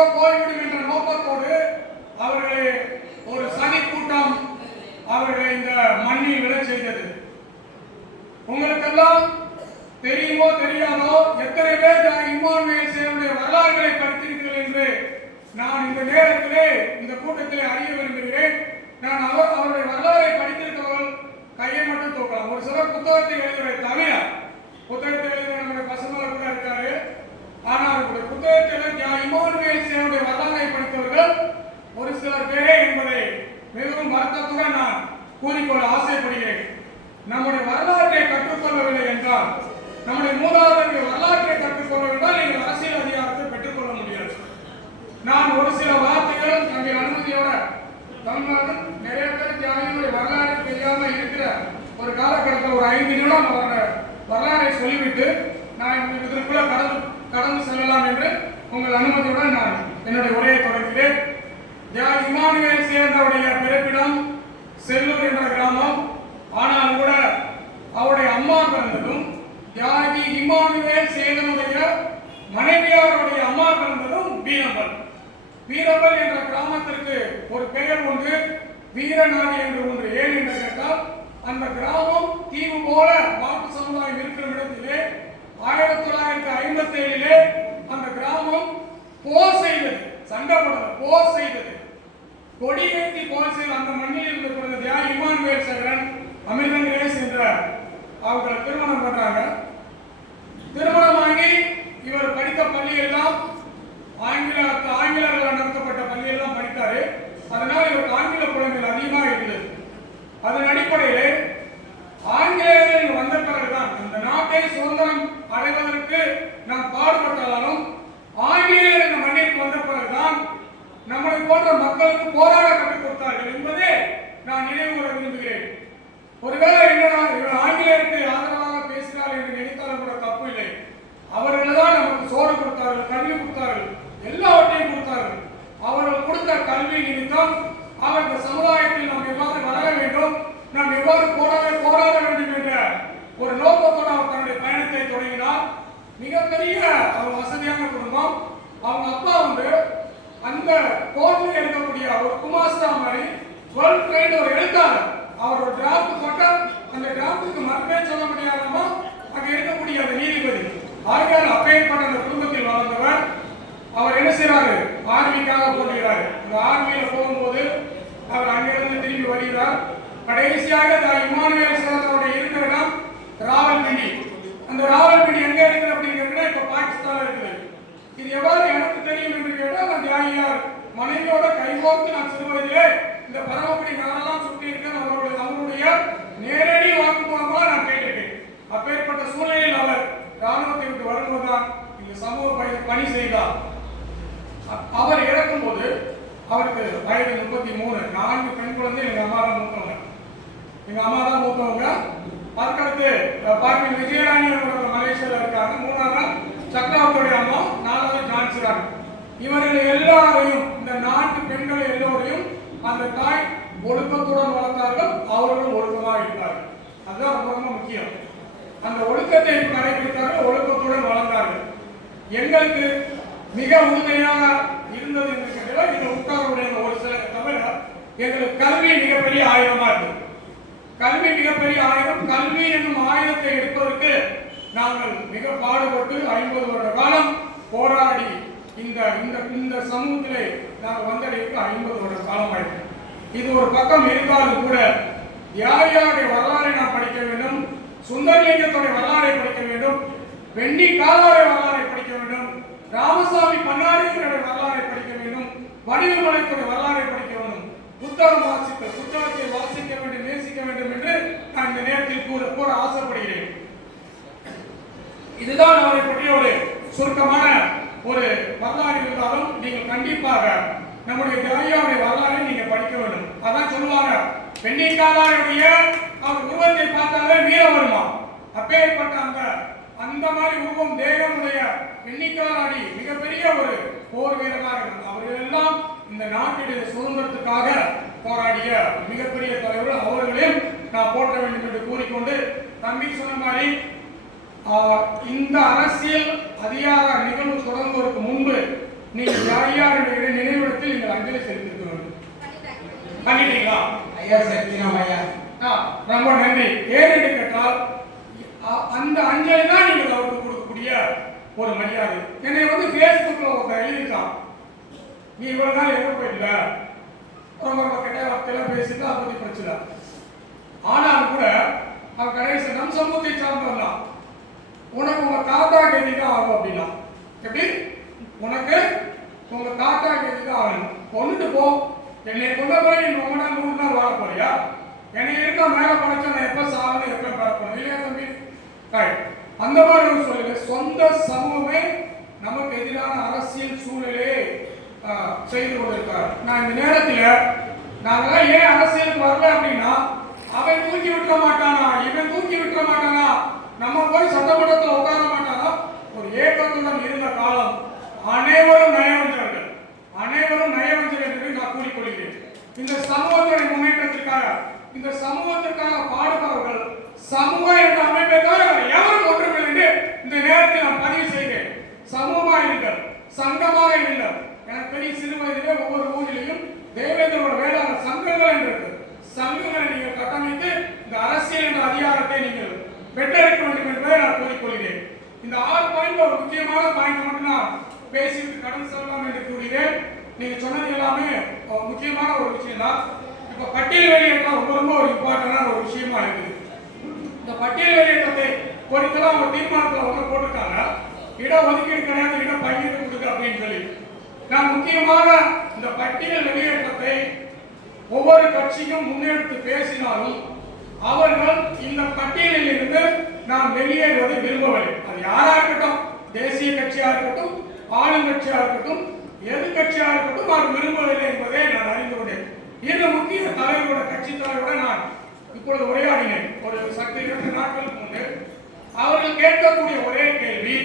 எப்படியோ போய்விடும் என்ற நோக்கத்தோடு அவர்களை ஒரு சனி கூட்டம் அவர்களை இந்த மண்ணில் விழச் செய்தது. உங்களுக்கெல்லாம் தெரியுமோ தெரியாதோ எத்தனை பேர் இம்மானுவேல் சேவனுடைய வரலாறுகளை படித்திருக்கிறீர்கள் என்று நான் இந்த நேரத்திலே இந்த கூட்டத்திலே அறிய விரும்புகிறேன் நான் அவர் அவருடைய வரலாறை படித்திருக்கிறவர்கள் கையை மட்டும் தூக்கலாம் ஒரு சிலர் புத்தகத்தை எழுதுவதை தவிர புத்தகத்தை எழுதுகிற நம்முடைய பசங்க கூட இருக்காரு ஆனால் அவருடைய புத்தகத்தை எழுதிய இம்மானுவேல் சேவனுடைய வரலாறை படித்தவர்கள் ஒரு சிலர் பேரே என்பதை மிகவும் வருத்தத்துடன் நான் கூறிக்கொள்ள ஆசைப்படுகிறேன் நம்முடைய வரலாற்றை கற்றுக்கொள்ளவில்லை என்றால் நம்முடைய மூதாதையருடைய வரலாற்றை கற்றுக்கொள்ளவில்லை நீங்கள் அரசியல் அதிகாரத்தை பெற்றுக்கொள்ள முடியாது நான் ஒரு சில வார்த்தைகள் தங்கள் அனுமதியோட தமிழ்நாடு நிறைய பேர் தியாகிகளுடைய வரலாறு தெரியாம இருக்கிற ஒரு காலகட்டத்தில் ஒரு ஐந்து நிமிடம் அவருடைய வரலாறை சொல்லிவிட்டு நான் இதற்குள்ள கடந்து கடந்து செல்லலாம் என்று உங்கள் அனுமதியுடன் நான் என்னுடைய உரையை தொடர்கிறேன் தியாகி இமானுவேல் சேர்ந்தவுடைய பிறப்பிடம் செல்லூர் என்ற கிராமம் ஆனால் கூட அவருடைய அம்மா பிறந்ததும் தியாகி இமானுவேல் சேகனுடைய மனைவியாருடைய அம்மா பிறந்ததும் வீரம்பல் வீரம்பல் என்ற கிராமத்திற்கு ஒரு பெயர் ஒன்று வீரநாடு என்று ஒன்று. ஏன் என்று கேட்டால் அந்த கிராமம் தீவு போல வாக்கு சமுதாயம் இருக்கிற இடத்திலே ஆயிரத்தி தொள்ளாயிரத்தி ஐம்பத்தி ஏழிலே அந்த கிராமம் போர் செய்தது சண்டை போடல போர் செய்தது. கொடியேற்றி போர் செய்த அந்த மண்ணில் இருந்த பிறந்த தியாகி இமானுவேல் சேகரன் அமிர்தன் கிரேஸ் என்ற அவர்களை திருமணம் பண்றாங்க. வாங்கி இவர் படித்த பள்ளி எல்லாம் ஆங்கில ஆங்கிலர்களால் நடத்தப்பட்ட பள்ளியெல்லாம் படித்தாரு. அதனால் இவருக்கு ஆங்கில குழந்தைகள் அதிகமாக இருந்தது அதன் அடிப்படையில் ஆங்கிலேயர்கள் இங்கு வந்த பிறகுதான் இந்த நாட்டை சுதந்திரம் அடைவதற்கு நாம் பாடுபட்டாலும் ஆங்கிலேயர் இந்த மண்ணிற்கு வந்த பிறகுதான் நம்மளை போன்ற மக்களுக்கு போராட கற்றுக் கொடுத்தார்கள் என்பதே நான் நினைவு கூற விரும்புகிறேன். ஒருவேளை என்னடா இவர் ஆங்கிலேயருக்கு ஆதரவாக பேசினார் என்று நினைத்தாலும் கூட தப்பு இல்லை. அவர்கள் தான் நமக்கு சோறு கொடுத்தார்கள் கல்வி கொடுத்தார்கள் எல்லாவற்றையும் கொடுத்தார்கள். அவர்கள் கொடுத்த கல்வி நிமித்தம் அவர் இந்த சமுதாயத்தில் நாம் எவ்வாறு வளர வேண்டும்? நாம் எவ்வாறு போராட போராட வேண்டும் என்ற ஒரு நோக்கத்தோடு அவர் தன்னுடைய பயணத்தை தொடங்கினார். மிகப்பெரிய அவர் வசதியான குடும்பம். அவங்க அப்பா வந்து அந்த கோர்ட்டில் இருக்கக்கூடிய ஒரு குமாஸ்தா மாதிரி வேர்ல்ட் ட்ரைட் ஒரு எழுத்தாளர். அவர் ஒரு டிராஃப்ட் போட்டால் அந்த டிராஃப்ட்டுக்கு மறுப்பே சொல்ல முடியாதமா அங்கே இருக்கக்கூடிய அந்த நீதிபதி ஆகையால் அப்பேற்பட்ட அந்த குடும்பத்தில் வளர்ந்தவர். அவர் என்ன செய்கிறாரு ஆர்மிக்காக போடுகிறார் அந்த ஆர்மியில் போகும்போது அவர் அங்கிருந்து திரும்பி வருகிறார். கடைசியாக இந்த இமானுவேல் சேதனுடைய இருக்கிற இடம் ராவல்பிண்டி. அந்த ராவல்பிண்டி எங்க இருக்குது அப்படிங்கிறது இப்ப பாகிஸ்தான்ல இருக்குது. இது எவ்வாறு எனக்கு தெரியும் என்று கேட்டால் அந்த தியாகியார் மனைவியோட கைகோர்த்து நான் சிறு வயதிலே இந்த பரமக்குடி நகரெல்லாம் சுற்றி இருக்கேன் அவருடைய அவருடைய நேரடி வாக்குமூலமாக நான் கேட்டிருக்கேன் அப்பேற்பட்ட சூழ்நிலையில் அவர் ராணுவத்தை விட்டு வரும்போதுதான் இந்த சமூக பணி- பணி செய்தார். அவர் அவர் இறக்கும்போது அவருக்கு வயது முப்பத்தி மூணு. நான்கு பெண் குழந்தை எங்க அம்மா தான் மூத்தவங்க. எங்க அம்மா தான் மூத்தவங்க. அதுக்கடுத்து பார்க்க விஜயராணி அவர்கள் மலேசியால இருக்காங்க. மூணாவது சக்கரவர்த்தியுடைய அம்மா நாலாவது ஜான்சிராணி இவர்கள் எல்லாரையும் இந்த நான்கு பெண்கள் எல்லோரையும் அந்த தாய் ஒழுக்கத்துடன் வளர்ந்தார்கள் அவர்களும் ஒழுக்கமாக இருந்தார்கள். அதுதான் ரொம்ப ரொம்ப முக்கியம். அந்த ஒழுக்கத்தை கடைபிடித்தார்கள் ஒழுக்கத்துடன் வளர்ந்தார்கள். எங்களுக்கு மிக உறுதுணையாக இருந்தது என்று கேட்டால் இந்த உட்காருடைய ஒரு சில தவிர எங்களுக்கு கல்வி மிகப்பெரிய ஆயுதமா இருக்கு கல்வி மிகப்பெரிய ஆயுதம் கல்வி என்னும் ஆயுதத்தை எடுப்பதற்கு நாங்கள் மிக பாடுபட்டு ஐம்பது வருட காலம் போராடி இந்த இந்த இந்த சமூகத்திலே நாங்கள் வந்தடைக்கு ஐம்பது வருட காலம் ஆயிடுச்சு. இது ஒரு பக்கம் இருந்தாலும் கூட யார் யாருடைய வரலாறை நாம் படிக்க வேண்டும்? சுந்தரலிங்கத்துடைய வரலாறை படிக்க வேண்டும். வெண்ணி காலாரை வரலாறை படிக்க வேண்டும். ராமசாமி பன்னாரியனுடைய வரலாறை படிக்க வேண்டும். வடிவமலைத்துடைய வரலாறை படிக்க வேண்டும். புத்தகம் வாசிக்க புத்தகத்தை வாசிக்க வேண்டும் நேசிக்க வேண்டும் என்று நான் இந்த நேரத்தில் கூற கூற ஆசைப்படுகிறேன். இதுதான் அவரை பற்றிய ஒரு சுருக்கமான ஒரு வரலாறு இருந்தாலும் நீங்கள் கண்டிப்பாக நம்முடைய தாயாருடைய வரலாறை நீங்க படிக்க வேண்டும். அதான் சொல்லுவாங்க வெண்ணிக்காலாருடைய அவர் உருவத்தை பார்த்தாலே வீர வருமா? அப்பேற்பட்ட அந்த அந்த மாதிரி உருவம் தேவனுடைய வெண்ணிக்காலாடி மிகப்பெரிய ஒரு போர் வீரராக இருந்தார் அவர்கள் எல்லாம் இந்த நாட்டினுடைய சுதந்திரத்துக்காக போராடிய மிகப்பெரிய தலைவர்கள் அவர்களையும் நான் போற்ற வேண்டும் என்று கூறிக்கொண்டு தம்பி சொன்ன மாதிரி இந்த அரசியல் அதிகார நிகழ்வு தொடங்குவதற்கு முன்பு நீங்கள் ஐயாருடைய நினைவிடத்தில் நீங்கள் அஞ்சலி செலுத்திருக்க வேண்டும்? பண்ணிட்டீங்களா? ஐயா செலுத்தினோம் ஐயா. ஆ, ரொம்ப நன்றி. ஏன் என்று கேட்டால் அ- அந்த அஞ்சலி தான் நீங்கள் அவருக்கு கொடுக்கக்கூடிய ஒரு மரியாதை. என்னை வந்து ஃபேஸ்புக்கில் ஒருத்தர் எழுதியிருக்கான். நீ இவ்வளவு நாள் எங்க போயிடல ரொம்ப ரொம்ப கெட்ட வார்த்தையெல்லாம் பேசிட்டு அதை பத்தி பிரச்சனை ஆனாலும் கூட அவன் கடைசி நம் சமூகத்தை சார்ந்தவன் தான். உனக்கு உங்க தாத்தா கேட்டுதான் தான் ஆகும் அப்படின்னா. எப்படி? உனக்கு உங்க தாத்தா கேள்வி தான் ஆகணும். கொண்டுட்டு போ. என்னை கொண்ட போய் நீ ரொம்ப நாள் மூணு நாள் வாழ போறியா? என்னை இருக்க மேல படைச்ச நான் எப்ப சாகணும் எப்ப பெற இல்லையா தம்பி? அந்த மாதிரி ஒரு சூழ்நிலை. சொந்த சமூகமே நமக்கு எதிரான அரசியல் சூழலே செய்து கொண்டிருக்கார் நான் இந்த நேரத்தில் நாங்கெல்லாம் ஏன் அரசியலுக்கு வரல அப்படின்னா அவன் தூக்கி விட்டுற மாட்டானா? இவன் தூக்கி விட்டுற மாட்டான்? நம்ம போய் சட்டமன்றத்தில் உட்கார மாட்டாலும் ஒரு ஏக்கத்துடன் இருந்த காலம் அனைவரும் நயவஞ்சர்கள் அனைவரும் நயவஞ்சர் என்று நான் கூறிக்கொள்கிறேன். இந்த சமூகத்துடைய முன்னேற்றத்திற்காக இந்த சமூகத்திற்காக பாடுபவர்கள் சமூகம் என்ற அமைப்பை தவிர எவரும் ஒன்றுமில்லை என்று இந்த நேரத்தில் நான் பதிவு செய்கிறேன். சமூகமாக இருங்கள் சங்கமாக இருங்கள். எனக்கு பெரிய சிறு வயதிலே ஒவ்வொரு ஊரிலையும் தேவேந்திரோட வேளாண் சங்கங்கள் என்று இருக்கு சங்கங்களை நீங்கள் கட்டமைத்து இந்த அரசியல் என்ற அதிகாரத்தை நீங்கள் பெற்றெடுக்க வேண்டும் கொள்கிறேன் இந்த ஆறு பாயிண்ட் ஒரு முக்கியமான பாயிண்ட் மட்டும் நான் பேசிட்டு கடன் செல்லலாம் என்று கூறுகிறேன். நீங்க சொன்னது எல்லாமே முக்கியமான ஒரு விஷயம் தான் இப்ப பட்டியல் வெளியேற்றம் ரொம்ப ரொம்ப ஒரு இம்பார்ட்டன்டான ஒரு விஷயமா இருக்குது. இந்த பட்டியல் வெளியேற்றத்தை பொறுத்தெல்லாம் ஒரு தீர்மானத்தில் வந்து போட்டிருக்காங்க. இட ஒதுக்கீடு கிடையாது இட பகிர்ந்து கொடுக்கு அப்படின்னு சொல்லி. நான் முக்கியமாக இந்த பட்டியல் வெளியேற்றத்தை ஒவ்வொரு கட்சியும் முன்னெடுத்து பேசினாலும் அவர்கள் இந்த பட்டியலில் இருந்து நாம் வெளியேறுவதை விரும்பவில்லை. அது யாரா இருக்கட்டும்? தேசிய கட்சியா இருக்கட்டும் ஆளுங்கட்சியா இருக்கட்டும் எதிர்கட்சியா இருக்கட்டும் அவர் விரும்பவில்லை என்பதை நான் அறிந்து கொண்டேன். இந்த முக்கிய தலைவரோட கட்சி தலைவரோட நான் இப்பொழுது உரையாடினேன். ஒரு சக்தி இரண்டு நாட்களுக்கு முன்பு. அவர்கள் கேட்கக்கூடிய ஒரே கேள்வி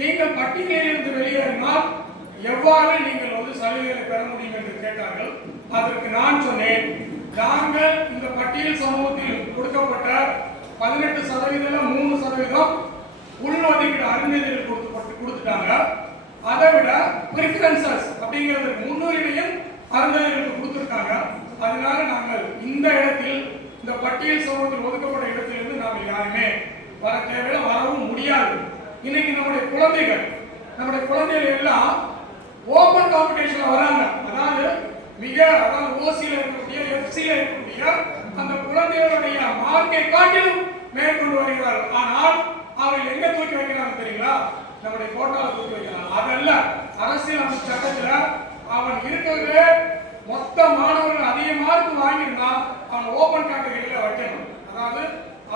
நீங்கள் பட்டியலிலிருந்து வெளியேறினால் எவ்வாறு நீங்கள் வந்து சலுகைகளை பெற முடியும் என்று கேட்டார்கள். அதற்கு நான் சொன்னேன் நாங்கள் இந்த பட்டியல் சமூகத்தில் கொடுக்கப்பட்ட பதினெட்டு சதவீதம் மூணு சதவீதம் உள்ஒதுக்கீடு அறிஞர்கள் கொடுத்து கொடுத்துட்டாங்க. அதை விட பிரிஃபரன்சஸ் அப்படிங்கிறது முன்னுரிமையும் அருந்ததிகளுக்கு கொடுத்துருக்காங்க. அதனால நாங்கள் இந்த இடத்தில் இந்த பட்டியல் சமூகத்தில் ஒதுக்கப்பட்ட இடத்திலிருந்து நாம் யாருமே வர தேவையில்லை வரவும் முடியாது. இன்னைக்கு நம்முடைய குழந்தைகள் நம்முடைய குழந்தைகள் எல்லாம் ஓபன் காம்படிஷன்ல வராங்க. அதாவது மிக அதாவது ஓசியில் இருக்கக்கூடிய எஃப்சியில் இருக்கக்கூடிய அந்த குழந்தைகளுடைய மார்க்கை காட்டிலும் மேற்கொண்டு வருகிறார் ஆனால் அவர்கள் எங்க தூக்கி வைக்கிறாங்க தெரியுங்களா? நம்முடைய கோட்டால தூக்கி வைக்கிறாங்க அதல்ல அரசியல் அமைப்பு சட்டத்துல அவன் இருக்கிறது மொத்த மாணவர்கள் அதிக மார்க் வாங்கியிருந்தா அவன் ஓபன் கேட்டகரியில வைக்கணும். அதாவது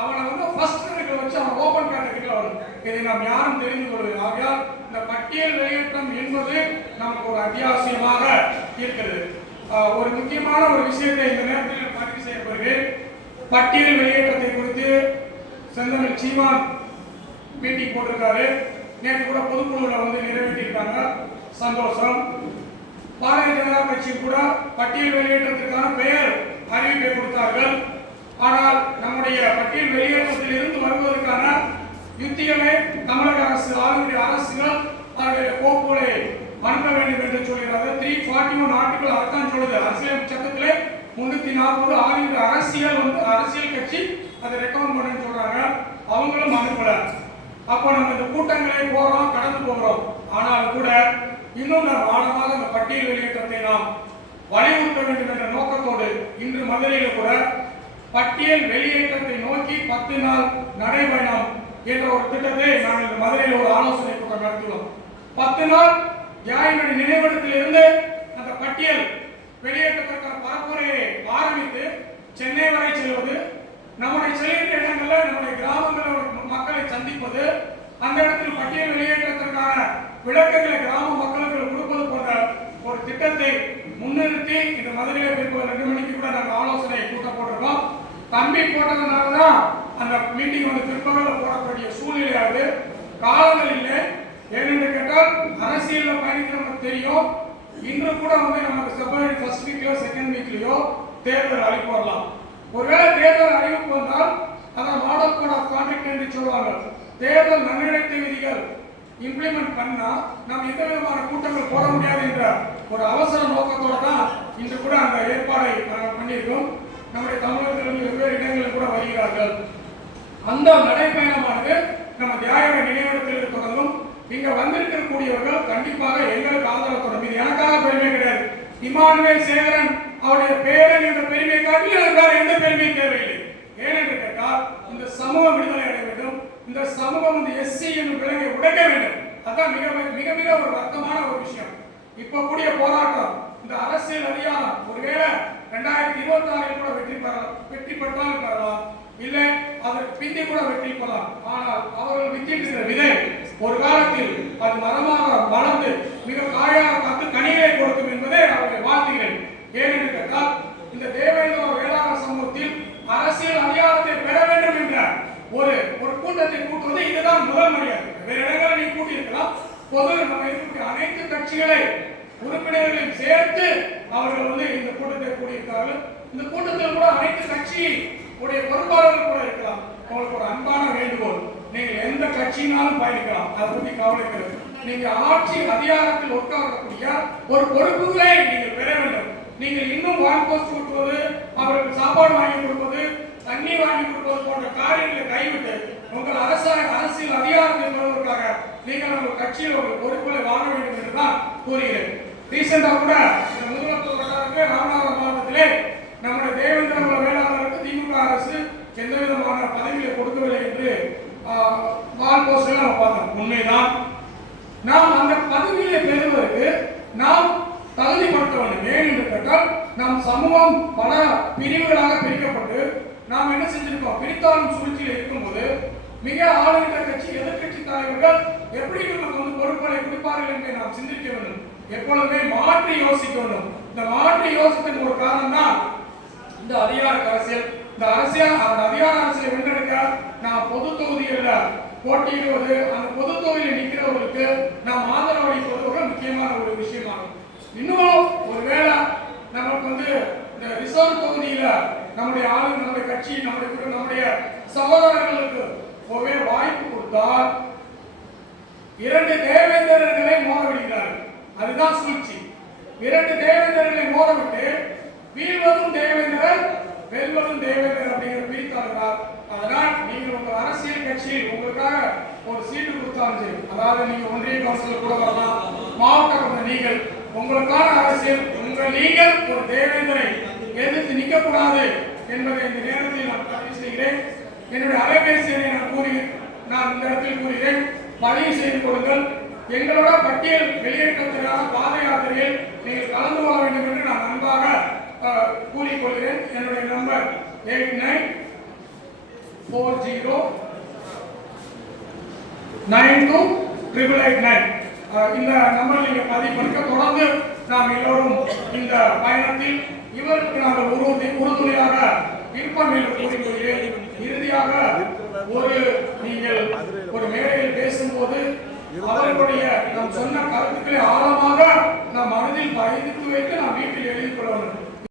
அவனை வந்து ஃபர்ஸ்ட் ரேங்க்ல வச்சு அவன் ஓபன் கேட்டகரியில வரும் இதை நாம் யாரும் தெரிந்து கொள்வது ஆகையால் இந்த பட்டியல் வெளியேற்றம் என்பது நமக்கு ஒரு அத்தியாவசியமாக இருக்கிறது. ஒரு முக்கியமான ஒரு விஷயத்தை இந்த நேரத்தில் பதிவு செய்யப்படுகிறேன் பட்டியல் வெளியேற்றத்தை குறித்து செந்தமிழ் சீமான் மீட்டிங் போட்டிருக்காரு. நேற்று கூட பொதுக்குழுவில் வந்து நிறைவேற்றியிருக்காங்க. சந்தோஷம். பாரதிய ஜனதா கட்சி கூட பட்டியல் வெளியேற்றத்திற்கான பெயர் அறிவிப்பை கொடுத்தார்கள். ஆனால் நம்முடைய பட்டியல் வெளியேற்றத்தில் இருந்து வருவதற்கான யுத்திகளை தமிழக அரசு ஆளுநர் அரசுகள் அவர்களுடைய கோப்புகளை அனுப்ப வேண்டும் என்று சொல்கிறார்கள். த்ரீ ஃபார்ட்டி ஒன் ஆர்டிகல் அதான் சொல்லுது. அரசியலமைப்பு சட்டத்திலே முன்னூத்தி நாற்பது ஆளுநர் அரசியல் வந்து அரசியல் கட்சி அதை ரெக்கமெண்ட் பண்ணுன்னு சொல்றாங்க. அவங்களும் அனுப்பல அப்போ நம்ம இந்த கூட்டங்களே போறோம் கடந்து போகிறோம் ஆனால் கூட இன்னும் நாம் ஆழமாக அந்த பட்டியல் வெளியேற்றத்தை நாம் வலியுறுத்த வேண்டும் என்ற நோக்கத்தோடு இன்று மதுரையில் கூட பட்டியல் வெளியேற்றத்தை நோக்கி பத்து நாள் நடைபயணம் என்ற ஒரு திட்டத்தை நாங்கள் இந்த மதுரையில் ஒரு ஆலோசனை கூட்டம் நடத்தினோம். பத்து நாள் ஜாயினுடைய நினைவிடத்திலிருந்து அந்த பட்டியல் வெளியேற்ற சென்னை வரை செல்வது நம்முடைய செல்கின்ற இடங்களில் நம்முடைய கிராமங்களோட மக்களை சந்திப்பது அந்த இடத்தில் பட்டியல் வெளியேற்றத்திற்கான விளக்கங்களை கிராம மக்களுக்கு கொடுப்பது போன்ற ஒரு திட்டத்தை முன்னிறுத்தி இந்த மதுரையில் பிற்பகல் ரெண்டு மணிக்கு கூட நாங்கள் ஆலோசனை கூட்டம் போட்டிருக்கோம். தம்பி போட்டதுனால தான் அந்த மீட்டிங் வந்து பிற்பகலில் போடக்கூடிய சூழ்நிலையாவது காலங்கள் இல்லை. ஏனென்று கேட்டால் அரசியலில் பயணிக்கிறவங்களுக்கு தெரியும். இன்று கூட வந்து நமக்கு செவ்வாய் ஃபர்ஸ்ட் வீக்லையோ செகண்ட் வீக்லயோ தேர்தல் அறிவிப்பு வரலாம். ஒருவேளை தேர்தல் அறிவிப்பு வந்தால் அதை மாடல் கோட் ஆஃப் கான்டக்ட் என்று சொல்லுவாங்க தேர்தல் நன்னடத்தை விதிகள். இம்ப்ளிமெண்ட் பண்ணால் நாம் எந்த விதமான கூட்டங்கள் போட முடியாது என்ற ஒரு அவசர நோக்கத்தோட தான் இன்று கூட அந்த ஏற்பாடை நாங்கள் பண்ணியிருக்கோம். நம்முடைய தமிழகத்திலிருந்து வெவ்வேறு இடங்களில் கூட வருகிறார்கள். அந்த நடைப்பயணமானது நம்ம தியாக நினைவிடத்தில் தொடங்கும். இங்க வந்திருக்கக்கூடியவர்கள் கண்டிப்பாக எங்களுக்கு ஆதரவு தொடரும் இது எனக்காக பெருமை கிடையாது. இமானுவேல் சேகரன் அவருடைய பேரன் என்ற பெருமை காட்டி அதற்காக எந்த பெருமையும் தேவையில்லை. ஏனென்று கேட்டால் இந்த சமூகம் விடுதலை அடைய வேண்டும். இந்த சமூகம் இந்த எஸ்சி என்னும் விலங்கை உடைக்க வேண்டும். அதான் மிக மிக மிக ஒரு வருத்தமான ஒரு விஷயம். இப்ப கூடிய போராட்டம் இந்த அரசியல் அதிகாரம் ஒருவேளை ரெண்டாயிரத்தி இருபத்தி ஆறில் கூட வெற்றி பெறலாம் வெற்றி பெற்றாலும் பெறலாம். இல்லை அதற்கு பிந்தி கூட வெற்றி பெறலாம். ஆனால் அவர்கள் வித்திட்டிருக்கிற விதை ஒரு காலத்தில் அது மரமாக வளர்ந்து மிக காயாக காத்து கனிகளை கொடுக்கும் என்பதை அவர்களை வாழ்த்துகிறேன். ஏனென்று கேட்டால் இந்த தேவேந்திர வேளாண் சமூகத்தில் அரசியல் அதிகாரத்தை பெற வேண்டும் என்ற ஒரு ஒரு கூட்டத்தை கூட்டுவது இதுதான் முதல் மரியாதை. வேறு இடங்களில் நீ கூட்டியிருக்கலாம். பொது நம்ம இருக்கக்கூடிய அனைத்து கட்சிகளை உறுப்பினர்களையும் சேர்த்து அவர்கள் வந்து இந்த கூட்டத்தை கூடியிருக்கிறார்கள். இந்த கூட்டத்தில் கூட அனைத்து கட்சி உடைய பொறுப்பாளர்கள் கூட இருக்கலாம். உங்களுக்கு ஒரு அன்பான வேண்டுகோள். நீங்கள் எந்த கட்சியினாலும் பயணிக்கலாம். அதை பத்தி கவலைக்கிறது நீங்க ஆட்சி அதிகாரத்தில் உட்காரக்கூடிய ஒரு பொறுப்புகளை நீங்கள் பெற வேண்டும். நீங்கள் இன்னும் வால் போஸ்ட் கொடுப்பது அவருக்கு சாப்பாடு வாங்கி கொடுப்பது தண்ணி வாங்கி கொடுப்பது போன்ற காரியங்களை கைவிட்டு உங்கள் அரசாங்க அரசியல் அதிகாரம் என்பதற்காக நீங்கள் உங்கள் கட்சியில் உங்கள் பொறுப்புகளை வாங்க வேண்டும் என்று தான் கூறுகிறேன். ரீசெண்டாக கூட இந்த முதலமைச்சர் வட்டாரத்திலே ராமநாதபுரம் மாவட்டத்திலே நம்முடைய தேவேந்திர வேளாளருக்கு திமுக அரசு எந்த விதமான பதவியை கொடுக்கவில்லை என்று வால் போஸ்டில் நம்ம பார்த்தோம். உண்மைதான். நாம் அந்த பதவியை பெறுவதற்கு நாம் தகுதிப்படுத்த வேண்டும் ஏன் என்று கேட்டால் நம் சமூகம் பல பிரிவுகளாக பிரிக்கப்பட்டு நாம் என்ன செஞ்சிருக்கோம்? பிரித்தாளும் சூழ்ச்சியில் இருக்கும்போது மிக ஆளுகின்ற கட்சி எதிர்க்கட்சி தலைவர்கள் எப்படி நமக்கு வந்து பொறுப்புகளை கொடுப்பார்கள் என்று நாம் சிந்திக்க வேண்டும். எப்பொழுதுமே மாற்றி யோசிக்க வேண்டும். இந்த மாற்றி யோசித்ததுக்கு ஒரு காரணம் தான் இந்த அதிகார அரசியல். இந்த அரசியல் அந்த அதிகார அரசியல் வென்றெடுக்க நாம் பொது தொகுதிகளில் போட்டியிடுவது அந்த பொது தொகுதியில் நிற்கிறவர்களுக்கு நாம் ஆதரவு அளிப்பது ஒரு முக்கியமான ஒரு விஷயமாகும். இன்னும் ஒருவேளை நமக்கு வந்து இந்த ரிசர்வ் தொகுதியில நம்முடைய ஆளு நம்முடைய கட்சி நம்முடைய நம்முடைய சகோதரர்களுக்கு ஒருவேளை வாய்ப்பு கொடுத்தால் இரண்டு தேவேந்திரர்களை மோதவிடுகிறார்கள் அதுதான் சூழ்ச்சி. இரண்டு தேவேந்திரர்களை மோதவிட்டு வீழ்வதும் தேவேந்திரர் வெல்வதும் தேவேந்திரர் அப்படிங்கிற பிரித்தாளுகிறார் அதனால் நீங்கள் உங்கள் அரசியல் கட்சியில் உங்களுக்காக ஒரு சீட்டு கொடுத்தாலும் சரி. அதாவது நீங்க ஒன்றிய கவுன்சிலர் கூட வரலாம். மாவட்ட நீங்கள் உங்களுக்கான அரசியல் உங்கள் நீங்கள் ஒரு தேவேந்திரை எதிர்த்து நிற்கக்கூடாது என்பதை இந்த நேரத்தில் நான் பதிவு செய்கிறேன். என்னுடைய அலைபேசி எண்ணை நான் கூறி நான் இந்த இடத்தில் கூறுகிறேன். பதிவு செய்து கொடுங்கள் எங்களோட பட்டியல் வெளியேற்றத்திற்கான பாத யாத்திரையில் நீங்கள் கலந்து கொள்ள வேண்டும் என்று நான் அன்பாக கூறிக்கொள்கிறேன். என்னுடைய number eight nine four zero nine two triple eight nine. இந்த நம்பர் நீங்க பதிவு தொடர்ந்து நாம் எல்லோரும் இந்த பயணத்தில் இவருக்கு நாங்கள் உறுதி உறுதுணையாக இருப்போம் என்று கூறிக்கொள்கிறேன். இறுதியாக ஒரு நீங்கள் ஒரு மேடையில் பேசும்போது அவர்களுடைய நாம் சொன்ன கருத்துக்களை ஆழமாக நாம் மனதில் பதித்து வைத்து நாம் வீட்டில் எழுதி கொள்ள வேண்டும்.